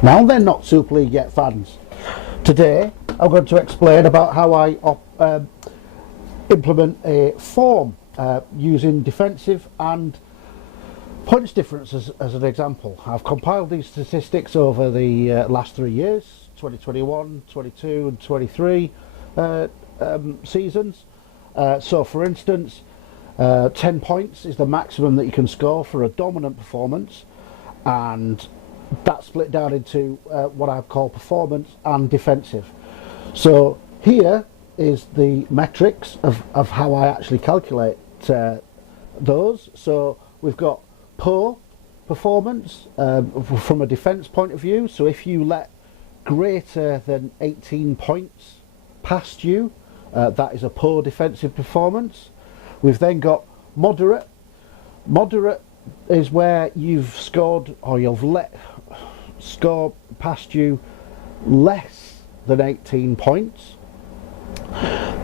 Now then, not Super League yet fans. Today I'm going to explain about how I implement a form using defensive and points difference as an example. I've compiled these statistics over the last 3 years, 2021, 22 and 23 seasons. So for instance, 10 points is the maximum that you can score for a dominant performance, and that's split down into what I call performance and defensive. So here is the metrics of how I actually calculate those. So we've got poor performance from a defence point of view. So if you let greater than 18 points past you, that is a poor defensive performance. We've then got moderate. Moderate is where you've scored, or you've let score past you less than 18 points.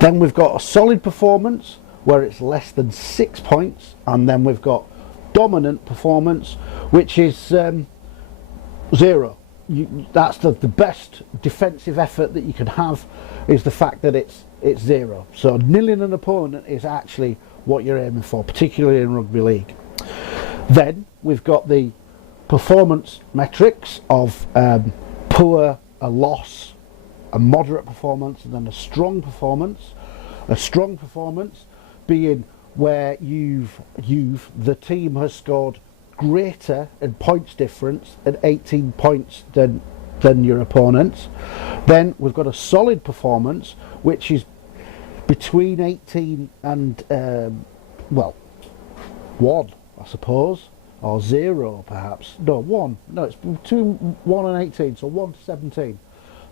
Then we've got a solid performance where it's less than 6 points, and then we've got dominant performance, which is 0. That's the best defensive effort that you can have, is the fact that it's 0. So nilling an opponent is actually what you're aiming for, particularly in rugby league. Then we've got the performance metrics of poor, a loss, a moderate performance, and then a strong performance. A strong performance being where the team has scored greater in points difference at 18 points than your opponents. Then we've got a solid performance, which is between 18 and well, 1, I suppose, or 0 perhaps. No, 1. No, it's between 1 and 18, so 1 to 17.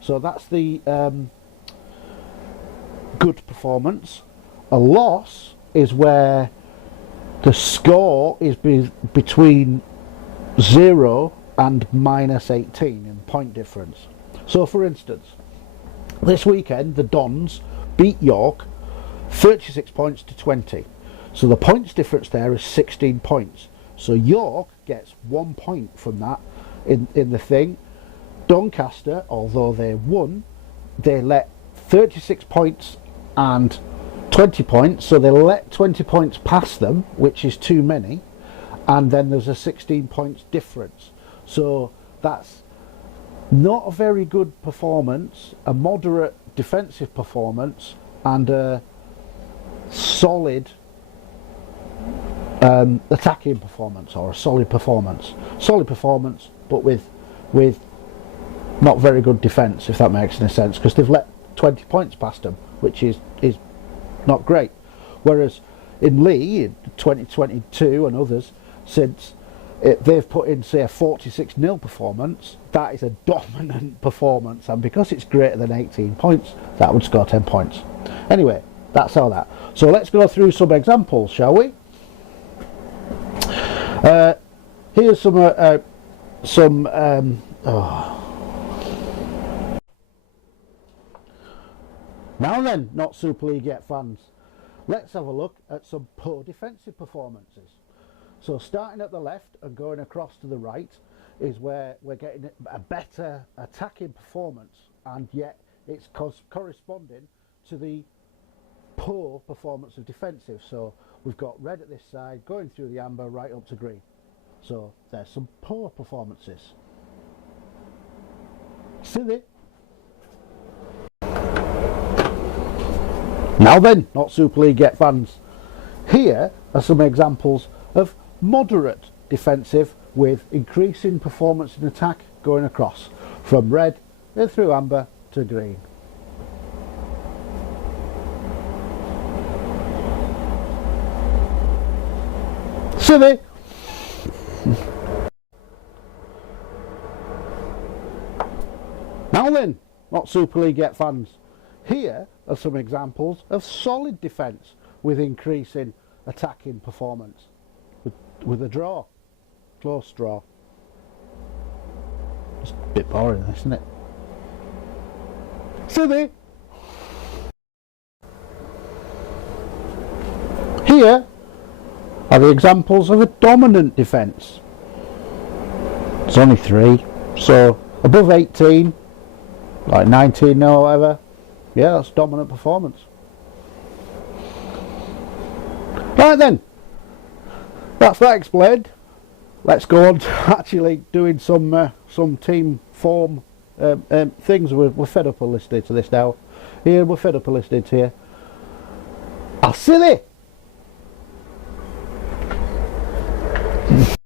So that's the good performance. A loss is where the score is between 0 and minus 18 in point difference. So for instance, this weekend the Dons beat York 36 points to 20. So the points difference there is 16 points. So York gets 1 point from that in the thing. Doncaster, although they won, they let 36 points and 20 points, so they let 20 points past them, which is too many, and then there's a 16 points difference. So that's not a very good performance, a moderate defensive performance, and a solid attacking performance, or a solid performance. Solid performance, but with not very good defence, if that makes any sense, because they've let 20 points past them, which is not great. Whereas in Lee, in 2022 and others, since they've put in, say, a 46-0 performance, that is a dominant performance, and because it's greater than 18 points, that would score 10 points. Anyway, that's all that. So let's go through some examples, shall we? Here's some Now then, not Super League yet fans, let's have a look at some poor defensive performances. So starting at the left and going across to the right is where we're getting a better attacking performance, and yet it's corresponding to the poor performance of defensive. So we've got red at this side going through the amber right up to green. So there's some poor performances. Silly. Now then, not Super League yet fans, here are some examples of moderate defensive with increasing performance in attack going across from red and through amber to green. Silly. Now then, not Super League yet fans, here are some examples of solid defence with increasing attacking performance with a draw, close draw. It's a bit boring, isn't it? Silly. Here are the examples of a dominant defence. It's only 3, so Above 18, like 19 now or whatever, yeah, that's dominant performance. Right then, that's that explained. Let's go on to actually doing some team form things. We're fed up of listening to this now. Here, we're fed up of listening to you. How silly!